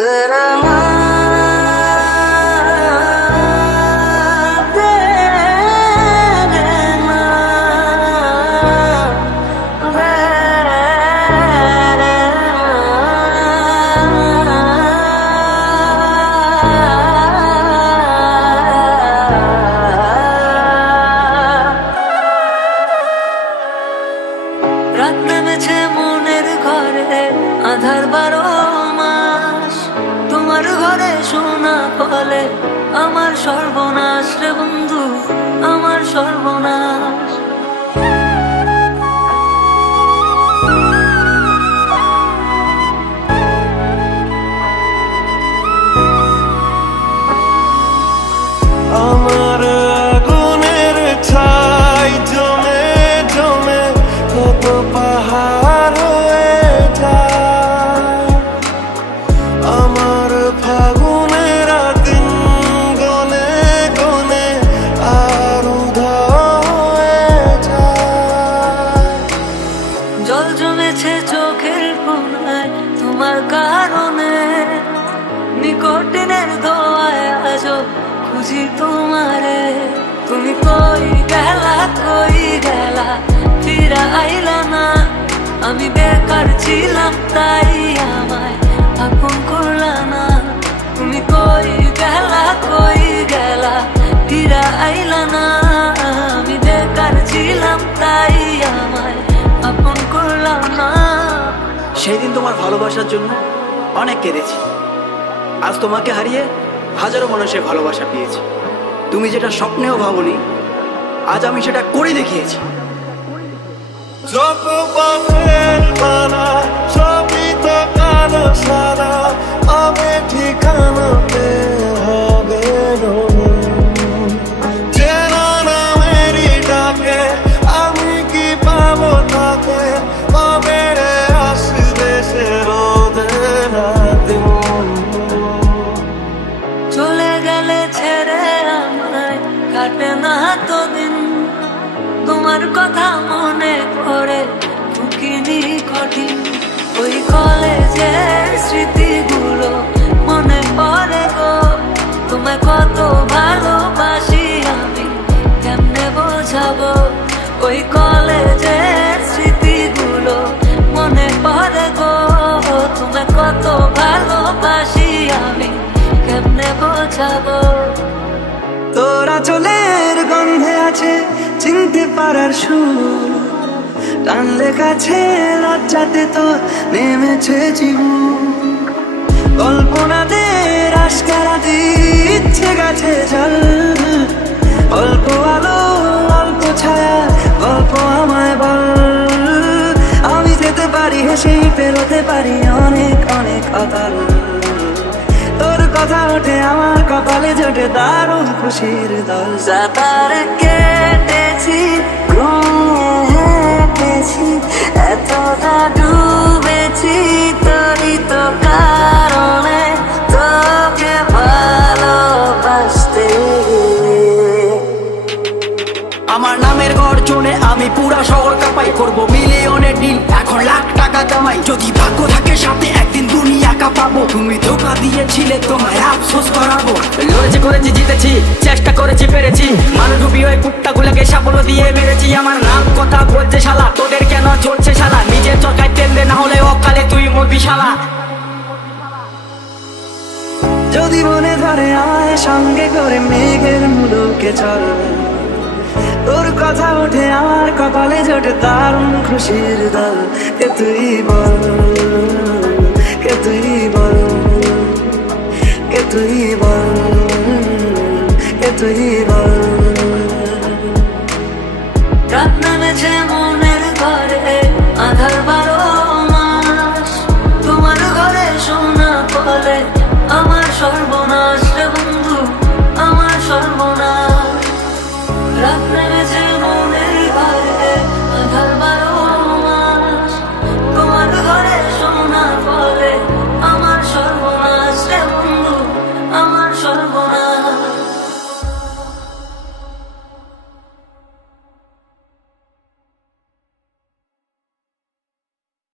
রাত নেমেছে মনের ঘরে আধার 12 মাস, তোমার ঘরে শোনা ফলে আমার সর্বনাশ রে বন্ধু, আমার সর্বনাশ। আমার আগুনের ছাই জমে জমে কত পাহাড় হয়ে যায়। আমার ফাগুনের দিন গনে গনে আর উধাও হয়ে যায়। জল জমেছে চোখের কোণায় তোমার কারণে, নিকটিনের দোয়ায় আজও খুঁজি তোমারে। তুমি কই গেলা ফিরা আইলা না, আমি বেকার ছিলাম তাই আমায় আপন করলা না। তুমি কই গেলা ফিরা আইলা না, আমি বেকার ছিলাম তাই আমায় আপন করলা না। সেদিন তোমার ভালোবাসার জন্য অনেক কেঁদেছি, আজ তোমাকে হারিয়ে হাজারো মানুষের ভালোবাসা পেয়েছি। তুমি যেটা স্বপ্নেও ভাবনি, আজ আমি সেটা করে দেখিয়েছি। যত পথের মালা সবই তো কালো সারা, আমি ঠিকানাতে হবে চেনা নামেরই ডাকে, আমি কি পাবো তাকে, কবে রে আসবে সে রোদের রাতে। চলে গেলে ছেড়ে আমায় কাটে না তো দিন, তোমার কথা মনে পড়ে টুকিনি কঠিন। ওই কলেজের স্মৃতিগুলো মনে পড়ে গো, তোমায় কত ভালোবাসি আমি কেমনে বোঝাবো। ওই কলেজের স্মৃতিগুলো মনে পড়ে গো, তোমায় কত ভালোবাসি আমি কেমনে বোঝাবো। তোরা চলের গন্ধে আছে চিনতে পারার সুর, টানলে কাছে লজ্জাতে তোর নেমেছে জীবন। কল্পনাদের আশকারা দিচ্ছে গাছে জল, অল্প আলো অল্প ছায়া গল্প আমায় বল। আমি যেতে পারি হেসেই পেরোতে পারি অনেক অনেক অতল। তোর কথা ওঠে আমার কপালে জোটে দারুণ খুশির দল। সাঁতার কেটেছি হেঁটেছি এতটা ডুবেছি তোরই তো কারণে, তোকে ভালোবাসতে। আমার নামের গর্জনে আমি পুরা শহর কাঁপাই, করবো মিলিয়নের ডিল এখন লাখ টাকা কামাই। যদি ভাগ্য থাকে সাথে একদিন দুনিয়া কাঁপাবো, তুমি ধোকা দিয়েছিলে তোমায় আফসোস করাবো। করেছি জিতেছি, চেষ্টা করেছি পেরেছি, মানুষ ডুবি ওই কুত্তা গুলাকে সাফল্য দিয়ে মেরেছি। আমার নাম কথা বলছে শালা, তোদের কেন চলছে শালা, নিজের চরকায় তেল দে না হলে অকালে তুই মরবি শালা। যদি মনে ধরে আমায় সঙ্গে করে মেঘের মুলুকে চল, তোর কথা ওঠে আমার কপালে জোটে দারুণ খুশির দল। কে তুই বল, কে তুই বল, কে তুই বল, কে তুই বল। রাত নেমেছে